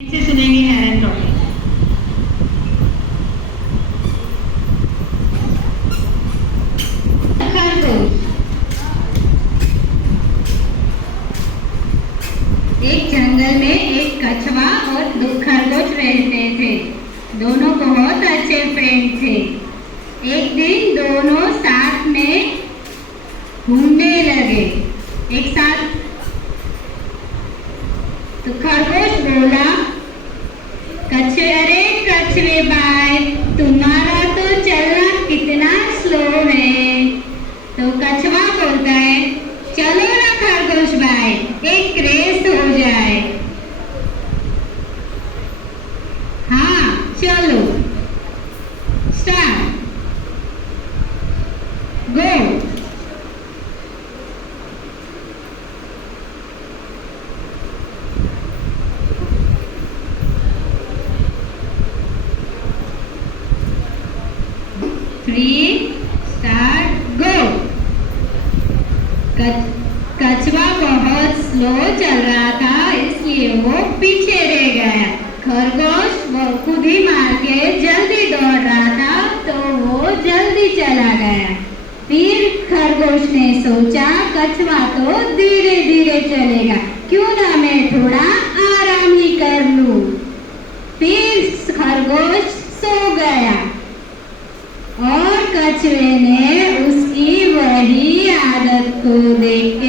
से सुनेंगे हेरन टॉकिंग। एक जंगल में एक कछुआ और दो खरगोश रहते थे। दोनों बहुत अच्छे फ्रेंड थे। एक दिन दोनों साथ में घूमने लगे। एक साथ तो खरगोश बोला, अरे कछुए भाई, तुम्हारा तो चलना कितना स्लो है। तो कछुआ बोलता है, चलो ना खरगोश भाई, एक रेस हो जाए। हाँ चलो, स्टार्ट, गो। 3 स्टार्ट, गो। कछुआ बहुत स्लो चल रहा था, इसलिए वो पीछे रह गया। खरगोश वो खुद ही मार के जल्दी दौड़ रहा था, तो वो जल्दी चला गया। फिर खरगोश ने सोचा, कछुआ तो धीरे धीरे चलेगा, क्यों ना मैं थोड़ा आराम ही कर लूं। फिर खरगोश सो गया और कछुए ने उसकी वही आदत को देख के